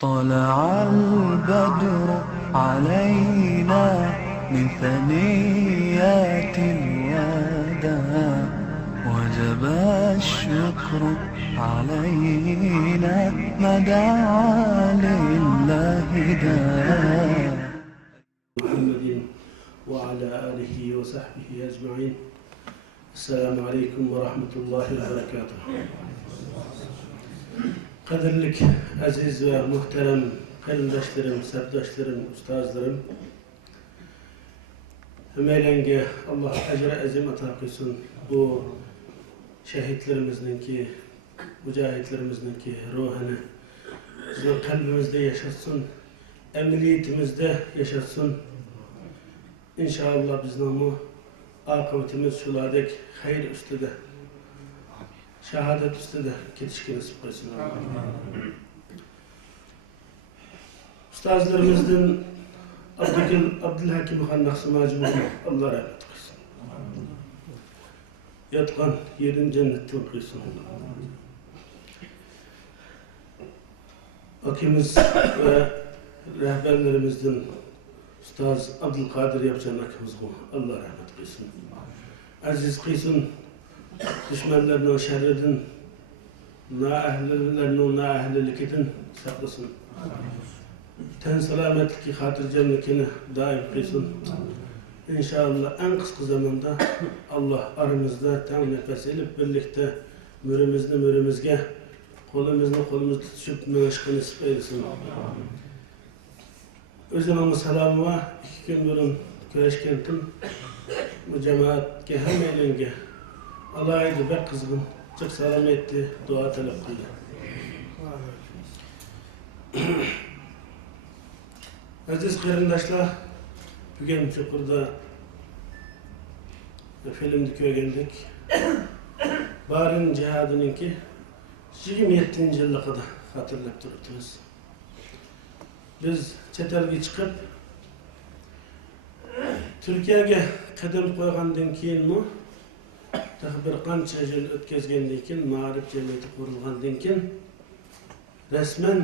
طلع البدر علينا من ثنيات الوداع وجب الشكر علينا ما دعا لله داع. محمد وعلى آله وصحبه أجمعين. السلام عليكم ورحمة الله وبركاته. Kadirlik, aziz ve muhterem karindaşlarım, serdaşlarım, ustazlarım, Hümeylenge Allah ecre azim ata kılsın. Bu şehitlerimizdeki, mücahitlerimizdeki ruhunu bizim kalbimizde yaşatsın, emniyetimizde yaşatsın. İnşallah bizden bu akıbetimiz şuladek hayır üstüde, şehadet üstüde ketişki nasip kılsın. Ustazlarımızdan Abdülhakim Han Naksimacı'nın Allah rahmet kılsın. Yatkan yerin cennetten kılsın. Akimiz ve rehberlerimizden Ustaz Abdülkadir Yapcan akimiz bu. Allah rahmet kılsın. Aziz kılsın. Düşmanlarının şerrinden, naehlilerinin naehlilikten saklasın. Ten selametlik hatır cennetini daim kılsın. İnşallah en kısa zamanda Allah aramızda tam nefes edip birlikte mürimizge, kolumuzda tutuşup meşgul nasip eylesin. Özlem'in selamı 2 gün burun Köreşkent'in bu cemaatke hem eylenge Allah'ıydı bek kızgın, çok selam etti, dua talep kıldı. Aziz karindaşlar, bugün Çukur'da filmde köyendik. Barin cihadının ki 27. yıllıkı da hatırlayıp dururuz. Biz çetelge çıkıp Türkiye'ye kadem koygandan keyin mi bir qancha yil o'tkazgandan keyin ma'rif jamiyati qurilgandan keyin rasman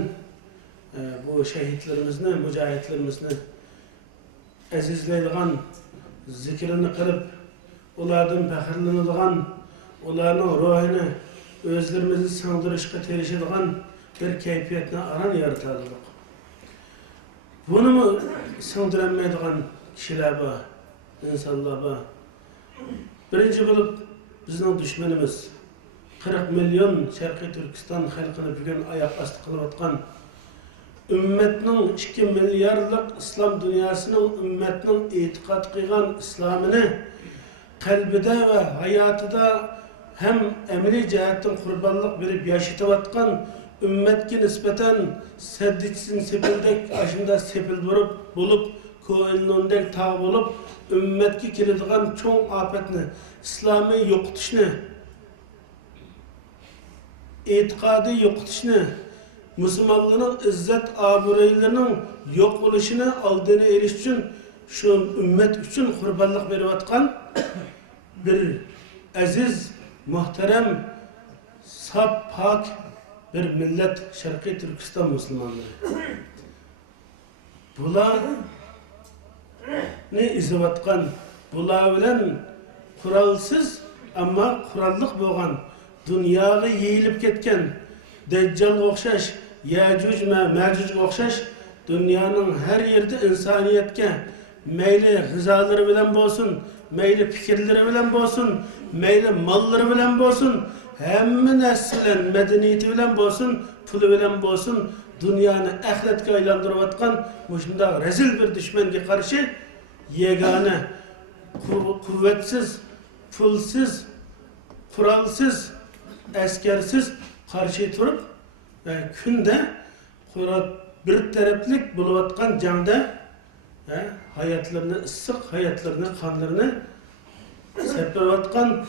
bu shahidlarimizni, mujohidlarimizni azizlaydigan, zikrini qilib, ulardan faxrlanadigan, ularning ruhini o'zlarimizni singdirishga tirishadigan bir kayfiyatni aran yaratadiq. Buni singdirolmaydigan kishilar bor, insonlar bor. Birinci bo'lib bizning düşmanımız 40 milyon Şarkı Türkistan halkını bugün ayak astı kılıvatkan ümmetinin 2 milyarlık İslam dünyasının ümmetinin itikat kıygan İslam'ını kalbide ve hayatıda hem emri cihetten kurbanlık verip yaşatıvatkan ümmetki nispeten sedditsin sepildek aşında sepil bulup ko'ylindek tağ bulup ümmetki keladigan çoğun afetni İslami yo'qotishni, e'tiqodi yo'qotishni, musulmonlarning izzat obro'ylarining yo'q bo'lishini oldini olish uchun shu ummat uchun qurbonlik berayotgan bir aziz, muhterem, saf, pok bir millat Sharqiy Turkiston musulmonlari. Bular ne izleyatkan, bular bilen kuralsız ama kurallık boğan, dünyayı yeyilip ketken, Deccal okşaş, Ya'cuc ve Ma'cuc okşaş, dünyanın her yerde insaniyetke, meyli gızaları bilen bolsun, meyli fikirleri bilen bolsun, meyli malları bilen bolsun, hemme nesli bilen, medeniyeti bilen bolsun, pulu bilen bolsun, dünyanı ahiretke aylandırıvatkan, bu şimdi rezil bir düşmana karşı yegane, kuvvetsiz, pulsuz, kuralsız, askersiz karşı durup günde bir taraflik buluvatkan canda hayatlarını ısık, hayatlarını, kanlarını sepevatkan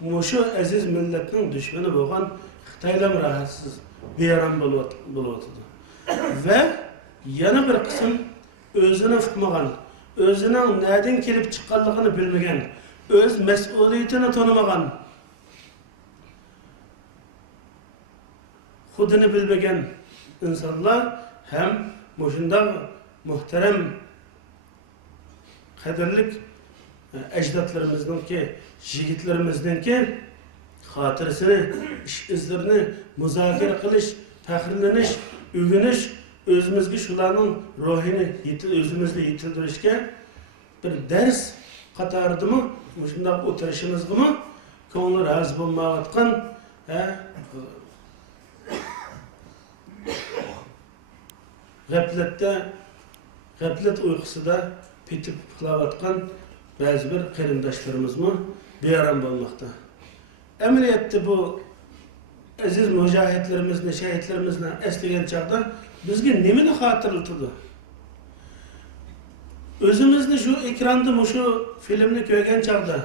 muşu aziz milletinin düşmanı boğan Xitaylam rahatsız bir yaran buluvatıdı. Ve yana bir kısım özüne fıkmagan, özünün nereden kelip çıkanlığını bilmegen, öz mesuliyetini tanımagan, hudunu bilmegen insanlar hem boşunda muhterem kadirlik ecdatlarımızdanki, yigitlerimizdanki hatırasını, iş izlerini müzakere kılış, fahrlanish, övünüş, özümüzge şularning ruhini özümüzde yetildirishga bir ders qatorida shundoq o'tirishimizgami ko'ngli rozi bo'lmayotgan g'aflat uyqusida petib uxlayotgan ba'zi bir qarindoshlarimiz bearam bo'lmoqda. Amaliyotda bu aziz mujohidlarimizni, shahidlarimizni eslagan chog'da bizga nimani xotirlatadi? Özümüzni şu ekranda şu filmni ko'rgan chog'da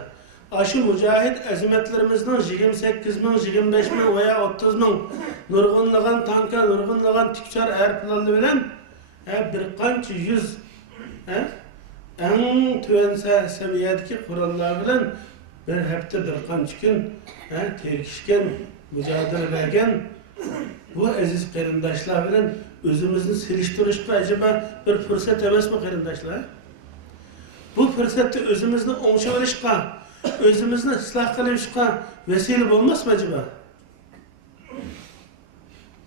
shu mujohid azimatlarimizning 28 ming, 25 ming veya 30 ming nurg'unlagan tanka, nurg'unlagan tikchar airplanlar bilan bir qancha yuz eng tuvan saviyadagi qurollar bilan bir hafta bir qancha kun terkishgan, mücadele bergan bu aziz qarindoshlar bilan o'zimizni selishtirishga acaba bir fursat emasmi qarindoshlar? Bu fırsatda özümüzni o'ngshab özümüzni ıslah qilishga vesile bo'lmasmi acaba?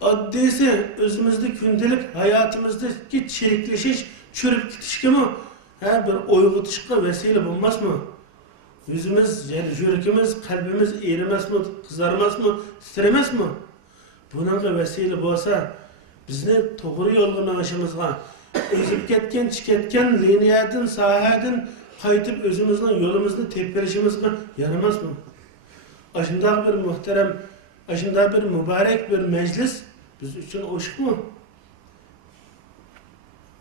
Oddiysi özümüzde gündelik hayatımızdaki çirikleşiş, çürüp gitişke mi? Bir oyg'utishga vesile bo'lmasmi? Yüzümüz, yürəkimiz, kalbimiz erimesmi, kızarmasmı, titremesmi? Bununla vesile bo'lsa, bizni to'g'ri yo'lga mangishimizga, o'zib ketgan, chiketgan liniyadan, sahadan qaytib o'zimizning yo'limizni tepib berishimizga yaramasmi? Ashunday bir muhtaram, ashunday bir muborak bir majlis biz uchun o'shiqmi?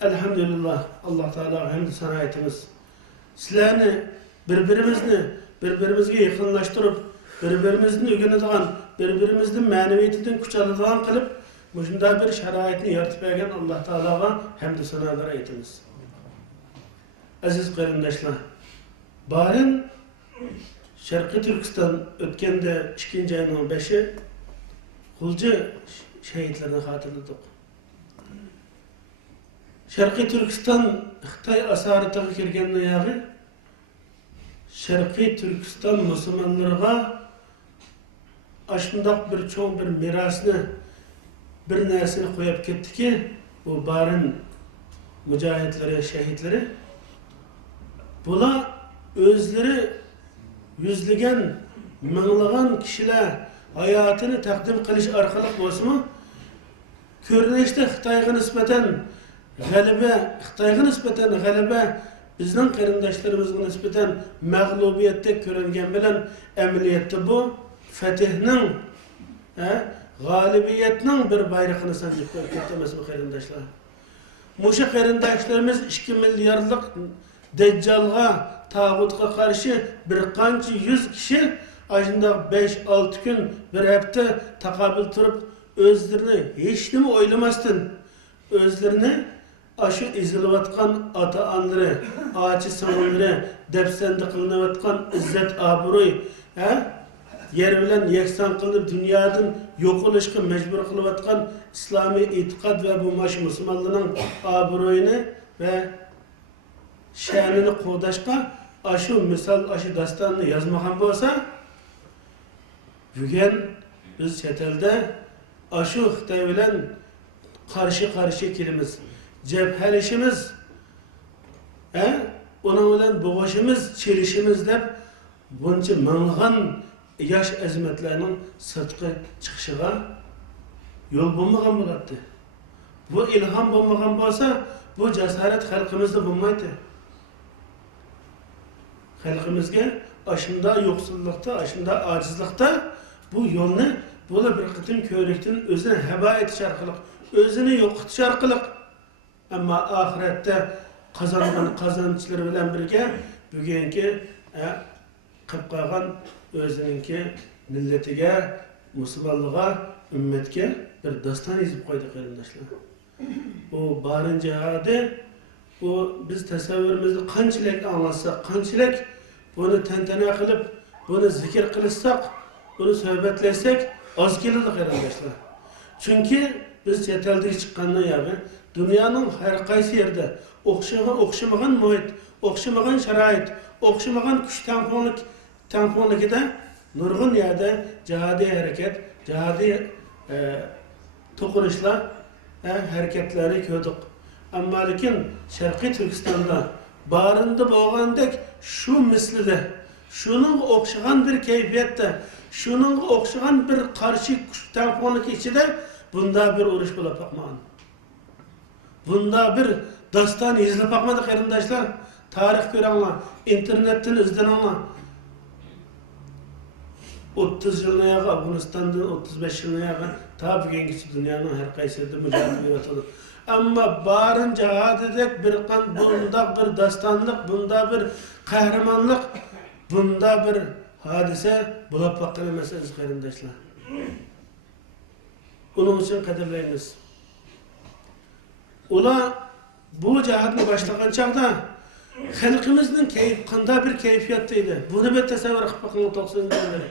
Elhamdülillah, Allah Teala hamd sana aytamiz. Sizlarni birbirimizga yaqinlashtirib, birbirimizning o'rganadigan, birbirimizning ma'naviyatidan kuch oladigan qilib, shunday bir sharoitni yaratib bergan Alloh taologa hamd sanolar aytamiz. Aziz qarindoshlar, Barin Sharqiy Turkiston o'tganda 2-oyning 5-i G'ulji shahidlarni xotirladik. Sharqiy Turkiston Xitoy asaratiga kirgandan beri Sharqiy Turkiston musulmonlarga ashundoq bir cho'ng bir merosni, bir narsani qo'yib ketdiki, bu Barin mujohidlari, shahidlari bular o'zlari yüzlagan, minglagan kishilar hayotini taqdim qilish orqali bo'lsa-mu, ko'rinishda Xitoyga nisbatan g'alaba, bizning qarindoshlarimizga nisbatan mag'lubiyatda ko'ringan bilan amaliyotda bu fatihning, g'olibiyatning bir bayrog'ini sanjib ketamiz qarindoshlar. Musha qarindoshlarimiz 2 milliardlik Deccalga, tağutga karşı bir qancha yüz kişi aşında 5-6 gün bir hafta taqabil turup özlerini hiç nima oylamasdan özlerini aşı ezilayotgan ata-onalari, achi singillari, dafsanda qilinayotgan izzat obro'y, yer bilan yakson qilib dunyodan yo'qolishga majbur qilayotgan islomiy e'tiqod va bu musulmonlarning obro'yini va şanini qo'dashga aşı misal, aşı dastanını yazmagan bo'lsa, bugun biz chet elda aşı Xitoy bilan qarshi kelamiz. Jabhalashimiz, onun bilan bo'g'ishimiz, chelishimiz deb buncha ming'an yosh azmatlarning sirtqa chiqishiga yo'l bo'lmagan bo'ladi. Bu ilhom bo'lmagan bo'lsa, bu jasorat xalqimizda bo'lmaydi. Xalqimizga aşında yoksullukta, aşında acizlikta bu yolunu böyle bir kıtım köylükten özünü heba etiş arkalık, özünü yo'qotish arkalık. Ama ahirette kazançları bilen birge bugünkü qilib qo'ygan o'zininki milletiga, musulmonlarga, ummatga bir daston yozib qo'ydi qarindoshlar. Bu Barin jihadi, bu biz tasavvurimizni qanchalik anglatsak, qanchalik buni tantana qilib, buni zikr qilsak, buni suhbatlasak, oz keladi qarindoshlar. Chunki biz chet elga chiqqandan beri dunyoning har qaysi yerda o'xshamagan muhit, o'xshamagan sharoit, o'xshamagan kuch tangpunligida nurg'un yerda jihodiy harakat, jihodiy to'qinishlar hareketleri ko'rdik. Ammo lekin Sharqiy Turkistonda barında bo'lgandek shu mislida, shuning o'xshagan bir kayfiyatda, shuning o'xshagan bir qarshi kuch tangpunlik ichida bunda bir urush bo'lib boqmagan. Bunda bir dastan yozilib boqmadi qarindoshlar. Tarix ko'ranglar, internetdan izlaninglar. 30 yılına yağı Afganistan'dan 35 yılına yağı ta bugünkü dünyanın her kaysırda mücadele yapıldı. Ama barın cihadedek bir bunda bir dastanlık, bunda bir kahramanlık, bunda bir hadise bulup bakın meselesi kardeşler. Onun için kadirleyiniz. Ula bu cihadını başlayan çağda halkımızın kanda bir keyfiyetteydi. Bunu bir tasavvur edip bakın 90 yılları.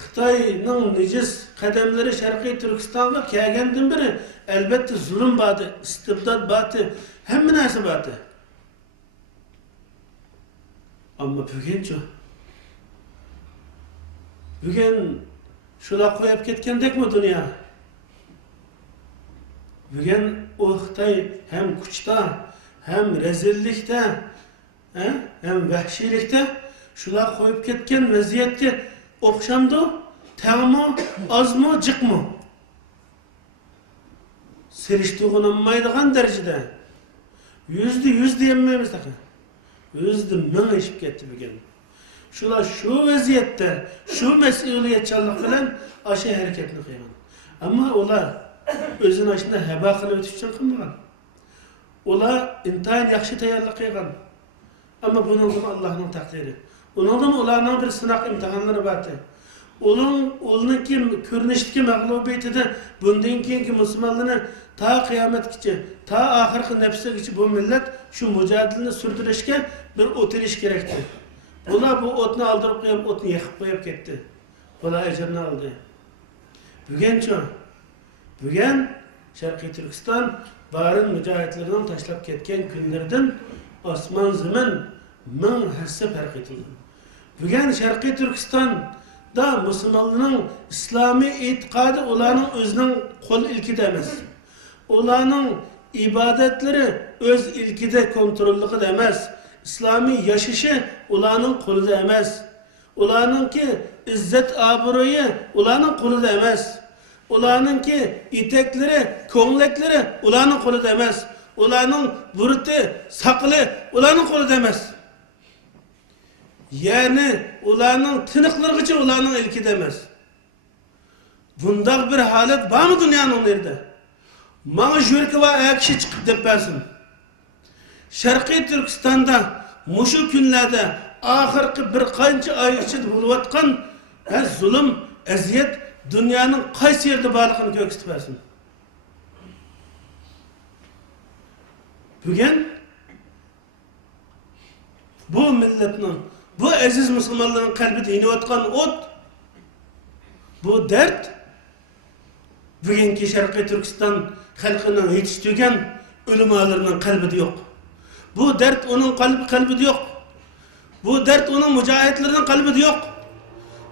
Xitayning necis qadamlari Sharqiy Turkistonga kelgandan beri albatta zulm bor, istibdod bor, hamma narsa bor. Ammo bugunchi bugun shular qo'yib ketgandekmi dunyo? Bugun o Xitoy hem kuchda, hem rezillikda, hem vahshiylikda shular qo'yib ketgan vaziyatga o'xshamdi, tangmi, ozmi, jiqmi? Serishtig'inmaydigan darajada. %100 deyolmaymiz taqa. %1000 eshib ketdi bugun. Shular shu vaziyatda, shu mas'uliyatchanlik bilan o'sha harakatni qilgan. Ammo ular o'zini ashuna haba qilib o'tish uchun qilmagan. Ular intayin yaxshi tayyorlik qilgan. Ammo buningdan Allohning taqdiri. Ondan ularning bir sınaq imtihonlari bor. Ularniki ko'rinishdagi mag'lubiyatida bundan keyingi musulmonlarni ta qiyomatgacha, ta oxirgi nafsigacha bu millat shu mujodilani surdirishga bir o'tirish kerakdi. Ular bu o'tni oldirib qo'yib, o'tni yoqib qo'yib ketdi. Ular ajrni oldi. Bugun Sharqiy Turkiston barin mujohidlarning tashlab ketgan kunlardan osmon zamin 1000 hassa farq etildi. Bugün Sharqiy Turkistonda musulmonlarning islomiy e'tiqodi ularning o'zining qo'l ilkida emas. Ularning ibodatlari o'z ilkida kontrolligida emas. İslomiy yashashi ularning qo'lida emas. Ularningki izzat obro'yi ularning qo'lida emas. Ularningki iteklari, ko'ngliklari ularning qo'lida emas. Ularning burti, saqli ularning qo'lida emas. Yani ularning tiniqlarigacha ularning ilkida emas. Bundaq bir holat bormi dunyoning yerida? Mana yurki va kishi chiqib deb bersin. Sharqiy Turkistonda mushu kunlarda oxirgi bir qancha oy ichida bo'layotgan zulm, aziyat dunyoning qaysi yerda borligini ko'rsatib bersin. Bugun bu millatning, bu aziz musulmonlarning qalbida yanayotgan o't, bu dard bugungi Sharqiy Turkiston xalqining yetishtirgan ulamolarning qalbida yo'q. Bu dard uning qalbida yo'q. Bu dard uning mujohidlarining qalbida yo'q.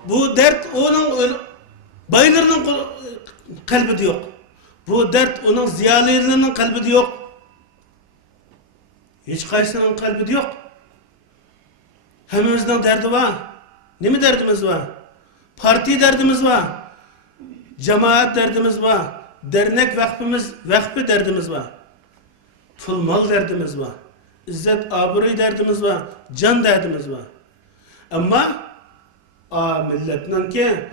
Bu dard uning baylarning qalbida yo'q. Bu dard uning ziyolilarining qalbida yo'q. Hech qaysisining qalbida yo'q. Hammamizning derdi var. Nima derdimiz var? Parti derdimiz var. Cemaat derdimiz var. Dernek vakfı derdimiz var. Pul derdimiz var. İzzet obro'y derdimiz var. Can derdimiz var. Ama milletninki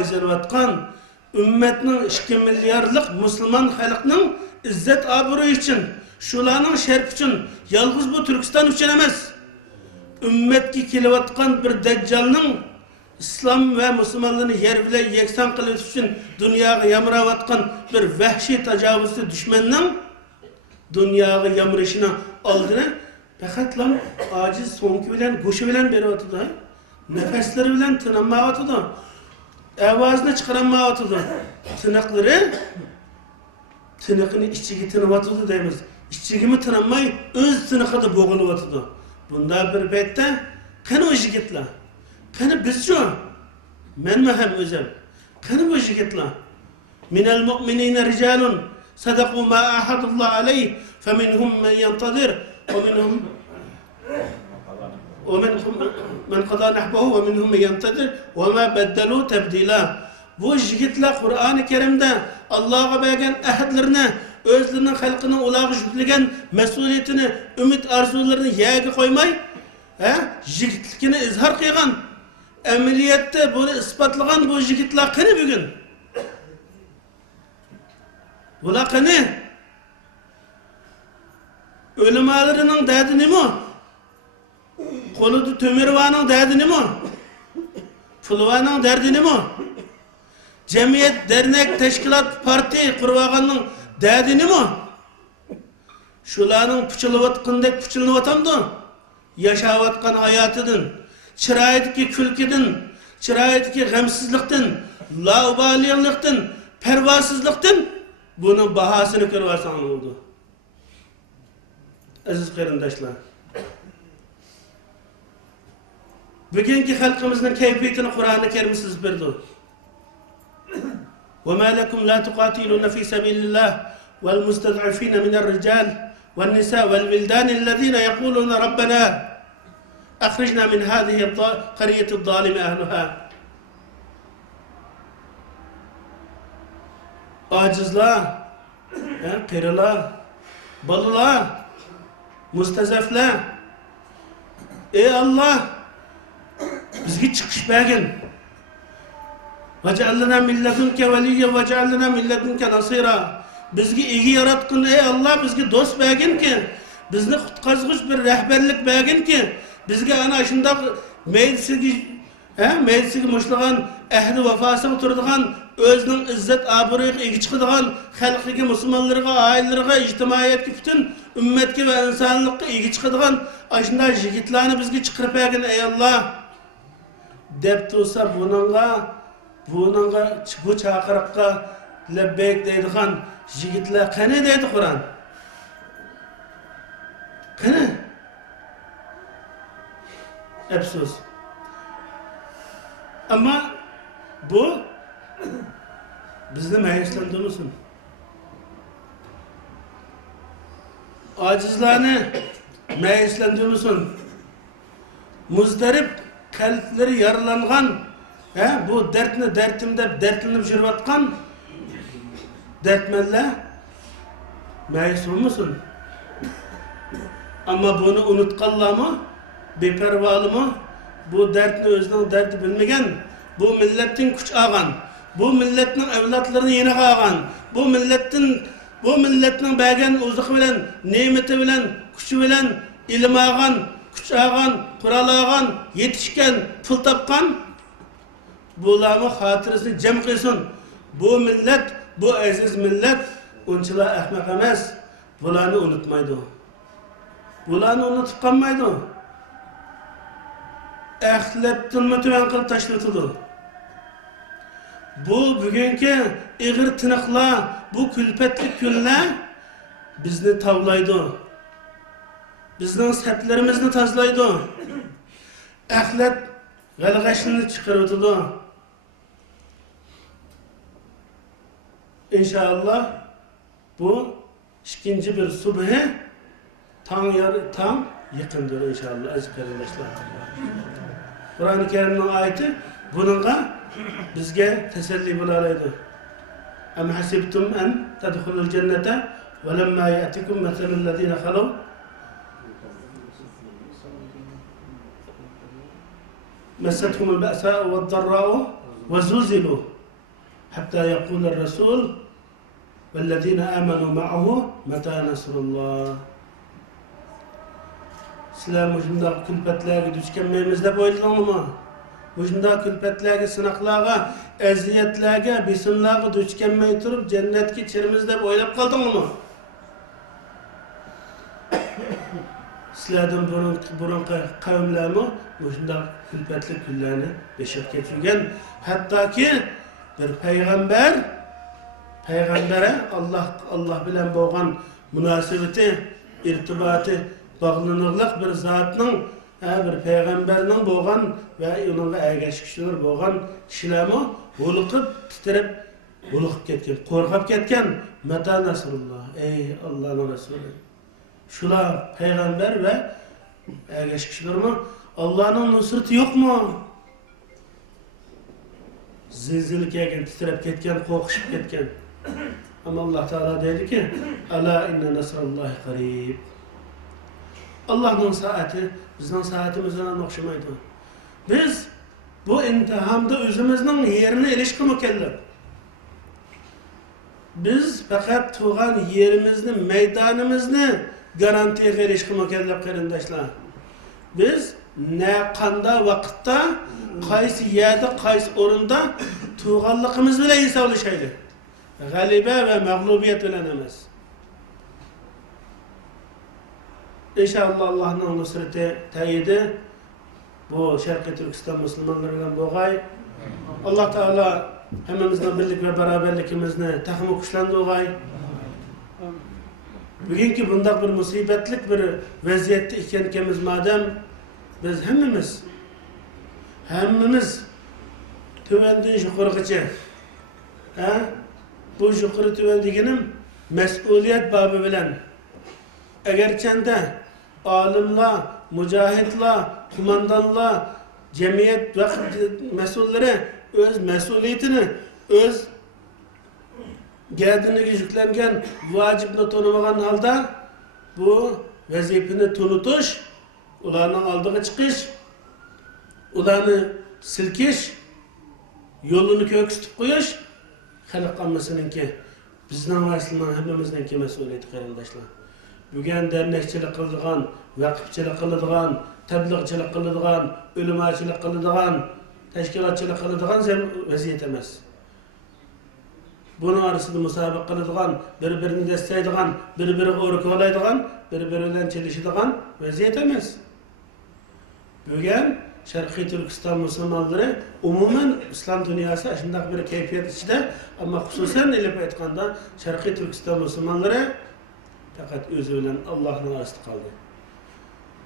izlanayotgan ümmetning 2 milyarlık Müslüman xalqning izzet obro'y için, shularning sharaf için, yalnız bu Türkistan için emas. Ümmetki kelevatkan bir Deccal'ның İslam ve Müslümanlarını yer bilen yeksan kılış için dünyaya yamıravatkan bir vahşi tecavüzlü düşmanның dünyaya yamırışına aldığına fakat lan aciz sonki bilen, goşu bilen beri atıdı. Nefesleri bilen tınanma atıdı. Evazını çıkaranma atıdı. Tınakları tınıqını içigi tınıvatıdı deymiz. İçigimi tınamay, öz tınıqıda boğuluvatıdı. Bunda bir bette, kanı o jigitla. Kanı biz şu, men mehem özem. Kanı bu jigitla. Minel mu'minine ricalun, sadaku ma ahadullah aleyh, feminhum men yantadir, ve minhum men qada nahbahu ve minhum men yantadir, ve ma beddelû tebdila. Bu jigitler Kur'an-ı Kerim'de Allah'a bergen ahadlarına, özlerinin halkının ulağı yüklegen mesuliyetini, ümit arzularını yerine koymay, jigitlikini izhar kıygan, ameliyette bunu ispatlagan bu jigitler kını bugün? Bula kını? Ölümalarının derdi ne mi? Koludu tömürvanın derdi ne mi? Pulvanın derdi ne mi? Cemiyet, dernek, teşkilat, parti kurvaganın derdini mi? Şularının puçuluvatkındek puçuluvatamdı. Yaşavatkan hayatıdın, çırayetki külkidin, çırayetki gamsizliktin, laubaliyanlıktin, pervasızlıktin, bunun bahasını kırvarsan oldu. Aziz kıyırındaşlar. Bugünkü halkımızın keyfiyetini Kur'an-ı Kerim siz bildi. وما لكم لا تقاتلون في سبيل الله والمستضعفين من الرجال والنساء والولدان الذين يقولون ربنا أخرجنا من هذه القرية الظالم أهلها. Acizler, kırılar, balılar, mustazaflar. Ey Allah, bizge çıkış bergin. وَجَعَلْنَا مِنْ لَدُنْكَ وَلِيًّا وَجَعَلْنَا مِنْ لَدُنْكَ نَصِيرًا. Bizge iyi yaratkın ey Allah, bizge dost bergin ki, bizni kutkazgıç bir rehberlik bergin ki, bizge ana şundak meclisiga muşlagan, ehli vefasına oturduğun, özünün izzet aburuyga egi çıkıdığın, halkıga, musulmanlarga, ailelerga, ictimaiyetki, bütün ümmetki ve insanlıkka egi çıkıdığın, aşında jigitlarını bizge çıkırıp bergin ey Allah. Dep tursa bununla bu çakırıqqa lebbeyk deydiğen jigitler qani deydi Kur'an. Qani? Efsus. Ama bu bizni meyislendirmesin. Acizlarını meyislendirmesin. Muzdarip kalpleri yaralangan, bu dertlenip jürüvatkan dertmenler meyis olmasın. Ama bunu unutkanlar mı? Bepervalı mı? Bu dertini özünün derdi bilmegen, bu milletin kuch ağan, bu milletin evlatlarını yeni ağan, bu milletin bergen uzuqı bilen, nimeti bilen, kuchu bilen, ilim ağan, kuch ağan, kural ağan, yetişken, pul tapkan, bularni xotirasini cem qilsin. Bu millet, bu aziz millet unchalar ahmaq emas. Bularni unutmaydi. Bularni unutib qolmaydi. Ahlabdan tuvan qilib tashlatadi. Bu bugungi ig'ir tiniqlar, bu kulpatli kunlar bizni tavlaydi. Bizning saplarimizni tozlaydi. Axlat g'alg'ashini chiqaradi. İnşallah bu ikinci bir subhi tam yakındır inşallah aziz kardeşler. Kur'an-ı Kerim'in ayeti bununla bizge teselli bularaydı. Em hasibtum en tedhulul cennete ve lemma ya'tikum meselul lezine halav messethumul ba'sa'u ve'd-darra'u ve zulzilu hatta yaqulur Resul vellezine amenu ma'ahu meta nasrullah. Sizler bu külpetlerge duch kelmaymiz deb o'yladingmi? Bu külpetlerge, sınaqlarga, eziyetlerge, bisimlarga duch kelmay turib jannatga kiramiz deb o'ylab qoldingmi? Sizlerden burunqi qavmlarmi bu külpetli kunlarni beshab kechirgan, hattoki bir payg'ambar Peygambere Allah bilen boğan münasebeti, irtibatı, bağlanırlık bir zatның, bir peygamberinin boğan ve onunla ergeçkişler boğan kişilerimi oluqıp, titirip, oluqıp ketken, korkap ketken, meta nasrullah, ey Allah'ın Resulü. Şular peygamber ve ergeçkişlerimi Allah'ın nusreti yok mu? Zilzil kelgen, titirip ketken, korkuşup ketken. Ama Allah Teala dedi ki, Ala inne nasrallahi qarib. Allah'ın saati, bizden saatimizden okşamaydı. Biz bu imtihamda özümüzün yerine ilişki mükellef. Biz fakat tuğan yerimizni, meydanimizni garantiye ilişki mükellef qarindaşlar. Biz ne kanda vakitta, qaysi yerde, qaysi orunda tuğanlıkımız bile hesaplaşaydı. Galibe ve mağlubiyet bilen emas. İnşallah Allah'ın nusreti teyidi bu Şarkı Türkistan Müslümanlarından boğay. Allah Teala hemimizden birlik ve beraberlikimizni takımı kuşlandı boğay. Bugünkü bundak bir musibetlik bir vaziyette ikenimiz madem biz hemmimiz tüvendin şukurgıcı. Bu şukuru tüvendiginim mesuliyet babı bilen. Egerçende alimla, mücahitla, kumandanla, cemiyet ve mesulleri öz mesuliyetini, öz geldiğine yüklengen vacibini tanımagan halde bu vazifini tunutuş, ularının aldığı çıkış, ularını silkiş, yolunu köksütüp koyuş, halk ammasınınki, bizden varsılman hepimizdeki mesuliyeti qarindaşlar. Bugün dernekçilik kıldıgan, vakıfçilik kıldıgan, tebliğçilik kıldıgan, ülemaçilik kıldıgan, teşkilatçilik kıldıgan vaziyet emas. Bunun arasında musabık kıldıgan, birbirini destekleydigan, birbiri orkolaydigan, birbiriyle çelişidigan vaziyet emas. Bugün Şarkı Türkistan Müslümanları umumen İslam dünyası aşındak bir keyfiyet içinde ama hususen elip etkanda Şarkı Türkistan Müslümanları fakat özü bilen Allah'ın arası kaldı.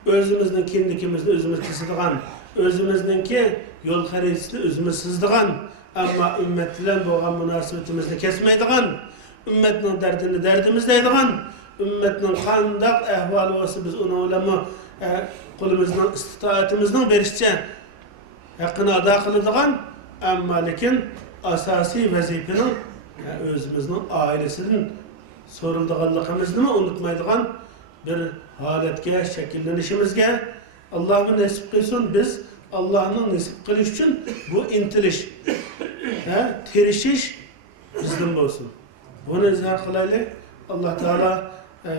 Özümüzün kimlikimizni özümüz kısıdıgan, özümüzdeki yol haritasını özümüz sızdıgan, ama ümmet bilen boğan münasebetimizni kesmeydigan, ümmetin derdini derdimizdeydigan, ümmetin kandak ehvalı olsa biz onu ulama kolumuzdan, istitaatimizden berişçe hakkını ada kılıdıgan, ama lakin asasi vazifenin özümüzün ailesinin sorulduğanlığımızı mı unutmaydıgan bir haletke, şekillenişimizge Allah'ın nasip kılsın, biz Allah'ın nasip kılış için bu intiliş, tirişiş bizden olsun. Bunu izah kılaylı. Allah Teala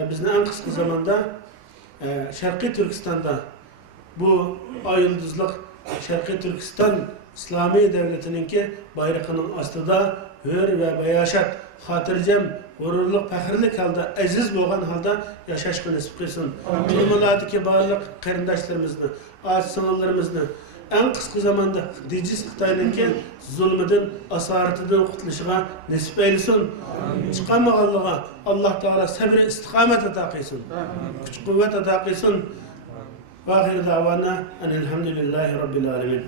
bizden en kısa zamanda Şarkı Türkistan'da bu ayıldızlık Şarkı Türkistan İslami Devleti'ninki bayrağının astıda hür ve beyaşat, hatırcem, gururluk, fəxirlik halda, aziz boğan halda yaşaşqı nisip kılsın. Zulümülatiki bağlılık qarindaşlarımızını, ağaç sınırlarımızını en kısa zamanda Dicis Xitay'ınki zulmüdün, asaretinden kutuluşuna nisip eylesin. Çıkamağallığa Allah Teala sabri istikamet ata kılsın. Güç kuvvet ata kılsın. Ve ahir davana enelhamdülillahi rabbil alemin.